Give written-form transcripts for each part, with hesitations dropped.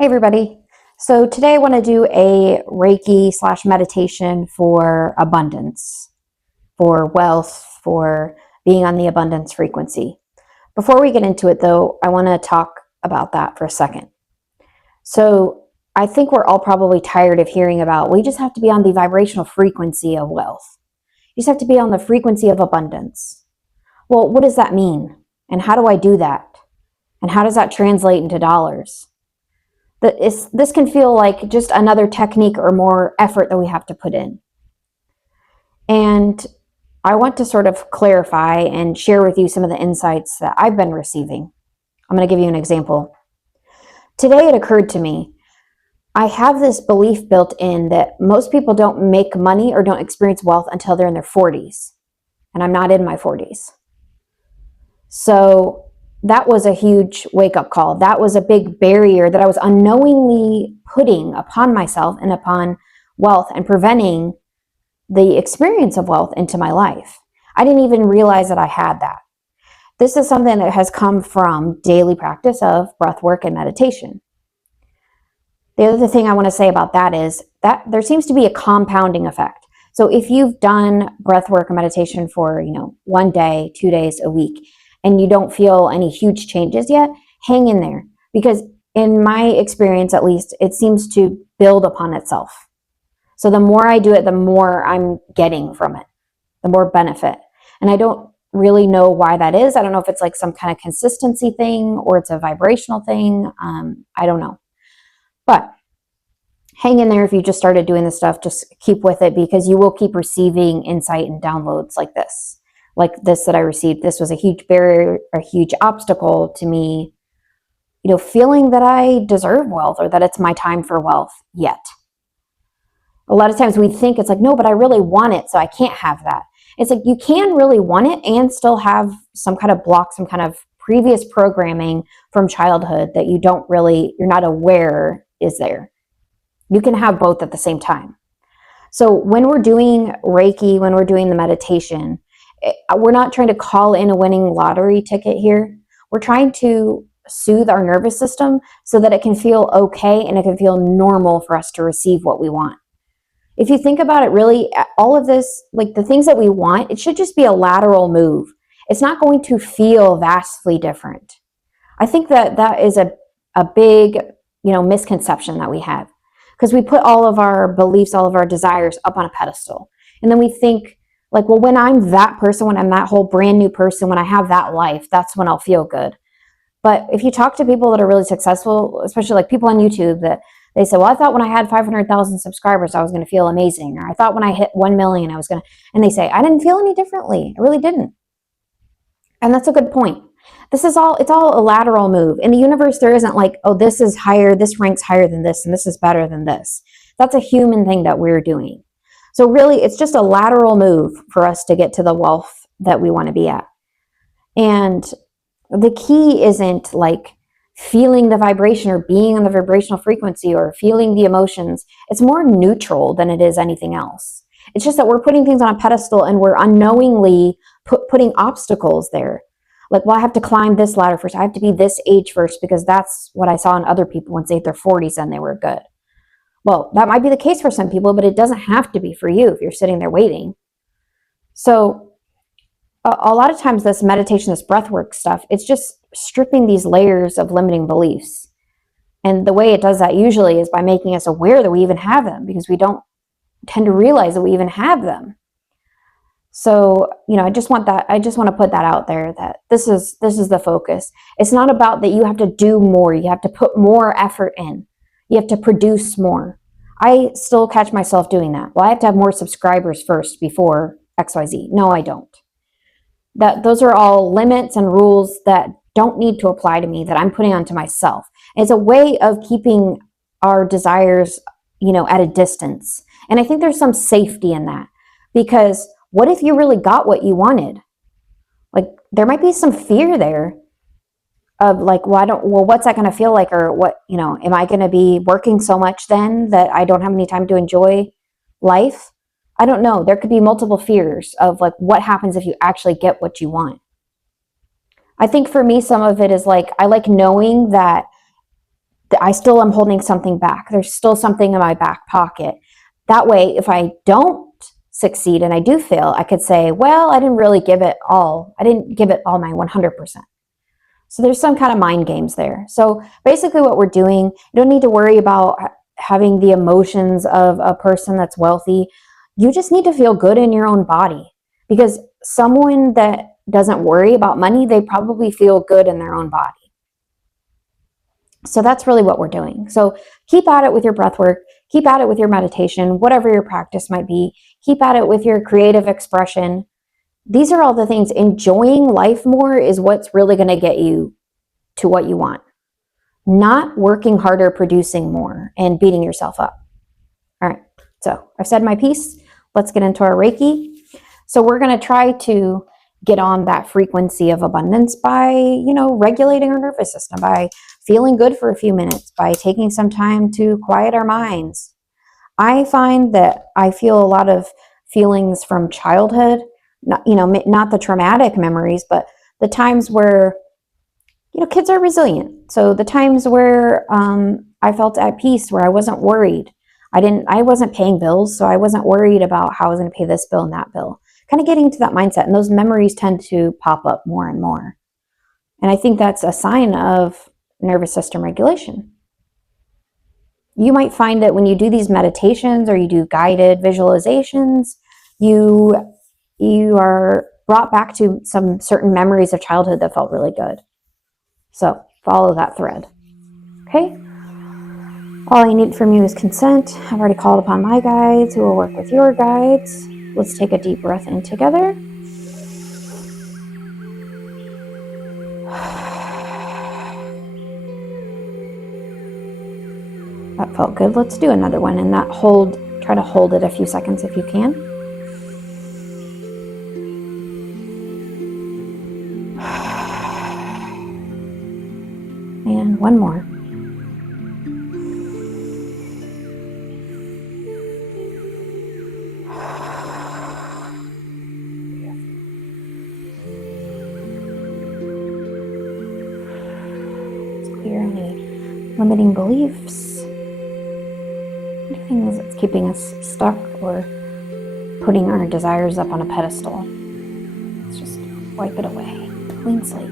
Hey everybody. So today I want to do a Reiki / meditation for abundance, for wealth, for being on the abundance frequency. Before we get into it though, I want to talk about that for a second. So I think we're all probably tired of hearing about, we just have to be on the vibrational frequency of wealth. You just have to be on the frequency of abundance. Well, what does that mean? And how do I do that? And how does that translate into dollars? This can feel like just another technique or more effort that we have to put in. And I want to sort of clarify and share with you some of the insights that I've been receiving. I'm going to give you an example. Today it occurred to me, I have this belief built in that most people don't make money or don't experience wealth until they're in their 40s. And I'm not in my 40s. So that was a huge wake-up call. That was a big barrier that I was unknowingly putting upon myself and upon wealth and preventing the experience of wealth into my life. I didn't even realize that I had that. This is something that has come from daily practice of breath work and meditation. The other thing I want to say about that is that there seems to be a compounding effect. So if you've done breath work and meditation for, 1 day, 2 days, a week, and you don't feel any huge changes yet, hang in there. Because in my experience, at least, it seems to build upon itself. So the more I do it, the more I'm getting from it, the more benefit. And I don't really know why that is. I don't know if it's like some kind of consistency thing or it's a vibrational thing. I don't know. But hang in there if you just started doing this stuff. Just keep with it because you will keep receiving insight and downloads like this. Like this that I received. This was a huge barrier, a huge obstacle to me, feeling that I deserve wealth or that it's my time for wealth yet. A lot of times we think it's like, no, but I really want it, so I can't have that. It's like you can really want it and still have some kind of block, some kind of previous programming from childhood that you're not aware is there. You can have both at the same time. So when we're doing Reiki, when we're doing the meditation, we're not trying to call in a winning lottery ticket here. We're trying to soothe our nervous system so that it can feel okay and it can feel normal for us to receive what we want. If you think about it, really, all of this, like the things that we want, it should just be a lateral move. It's not going to feel vastly different. I think that is a big, misconception that we have because we put all of our beliefs, all of our desires up on a pedestal. And then we think, like, well, when I'm that person, when I'm that whole brand new person, when I have that life, that's when I'll feel good. But if you talk to people that are really successful, especially like people on YouTube, that they say, well, I thought when I had 500,000 subscribers, I was going to feel amazing. Or I thought when I hit 1 million, I was going to, and they say, I didn't feel any differently. I really didn't. And that's a good point. It's all a lateral move. In the universe, there isn't like, oh, this is higher, this ranks higher than this, and this is better than this. That's a human thing that we're doing. So really, it's just a lateral move for us to get to the wealth that we want to be at. And the key isn't like feeling the vibration or being on the vibrational frequency or feeling the emotions. It's more neutral than it is anything else. It's just that we're putting things on a pedestal and we're unknowingly putting obstacles there. Like, well, I have to climb this ladder first. I have to be this age first because that's what I saw in other people once they hit their 40s and they were good. Well, that might be the case for some people, but it doesn't have to be for you if you're sitting there waiting. So a lot of times this meditation, this breathwork stuff, it's just stripping these layers of limiting beliefs. And the way it does that usually is by making us aware that we even have them because we don't tend to realize that we even have them. So, I just want to put that out there that this is the focus. It's not about that you have to do more. You have to put more effort in. You have to produce more. I still catch myself doing that. Well, I have to have more subscribers first before XYZ. No, I don't. Those are all limits and rules that don't need to apply to me that I'm putting onto myself. It's a way of keeping our desires, at a distance. And I think there's some safety in that because what if you really got what you wanted? Like there might be some fear there of like, what's that going to feel like? Or what, am I going to be working so much then that I don't have any time to enjoy life? I don't know. There could be multiple fears of like, what happens if you actually get what you want? I think for me, some of it is like, I like knowing that I still am holding something back. There's still something in my back pocket. That way, if I don't succeed and I do fail, I could say, well, I didn't really give it all. I didn't give it all my 100%. So there's some kind of mind games there. So basically what we're doing, you don't need to worry about having the emotions of a person that's wealthy. You just need to feel good in your own body, because someone that doesn't worry about money, they probably feel good in their own body. So that's really what we're doing. So keep at it with your breath work, keep at it with your meditation, whatever your practice might be, keep at it with your creative expression. These are all the things. Enjoying life more is what's really going to get you to what you want. Not working harder, producing more, and beating yourself up. All right, so I've said my piece. Let's get into our Reiki. So we're going to try to get on that frequency of abundance by, regulating our nervous system, by feeling good for a few minutes, by taking some time to quiet our minds. I find that I feel a lot of feelings from childhood, not the traumatic memories, but the times where, kids are resilient. So the times where I felt at peace, where I wasn't worried. I wasn't paying bills, so I wasn't worried about how I was going to pay this bill and that bill. Kind of getting to that mindset, and those memories tend to pop up more and more. And I think that's a sign of nervous system regulation. You might find that when you do these meditations or you do guided visualizations, you are brought back to some certain memories of childhood that felt really good. So follow that thread. Okay? All I need from you is consent. I've already called upon my guides who will work with your guides. Let's take a deep breath in together. That felt good. Let's do another one. And that try to hold it a few seconds if you can. And one more. Let's clear any limiting beliefs, anything that's keeping us stuck or putting our desires up on a pedestal. Let's just wipe it away. Clean slate.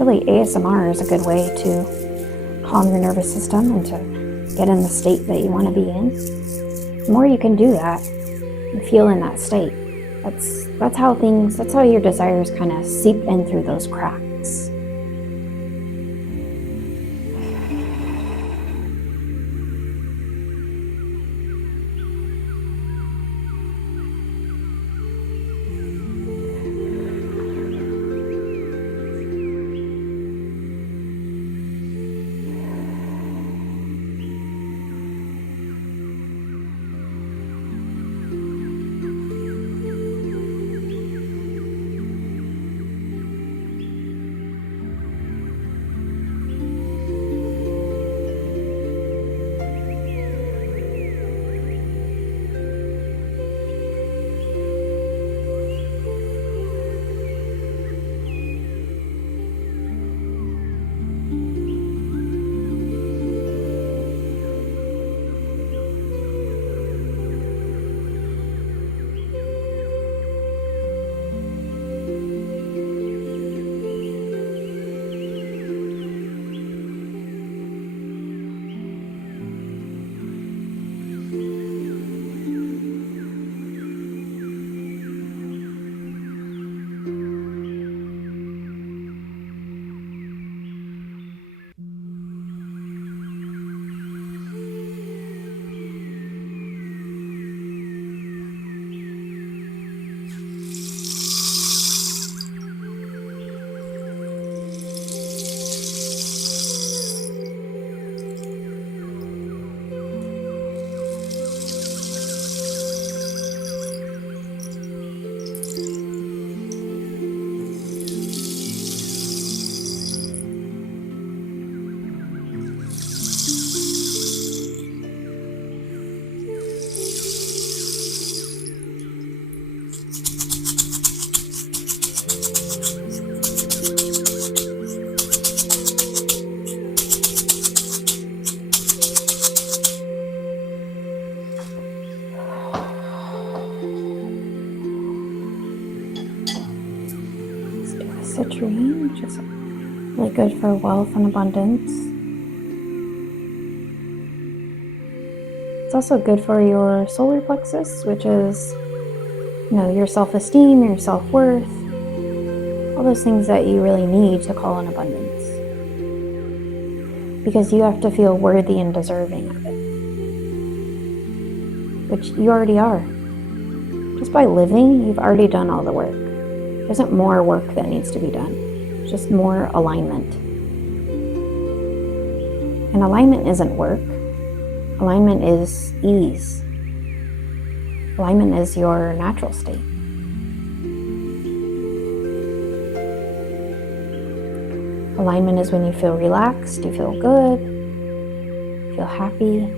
Really, ASMR is a good way to calm your nervous system and to get in the state that you want to be in. The more you can do that and feel in that state, that's how your desires kind of seep in through those cracks. citrine, which is really good for wealth and abundance. It's also good for your solar plexus, which is, your self-esteem, your self-worth, all those things that you really need to call in abundance. Because you have to feel worthy and deserving of it, which you already are. Just by living, you've already done all the work. There isn't more work that needs to be done. It's just more alignment. And alignment isn't work. Alignment is ease. Alignment is your natural state. Alignment is when you feel relaxed, you feel good, you feel happy.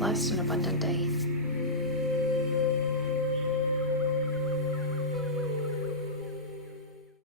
blessed and abundant day.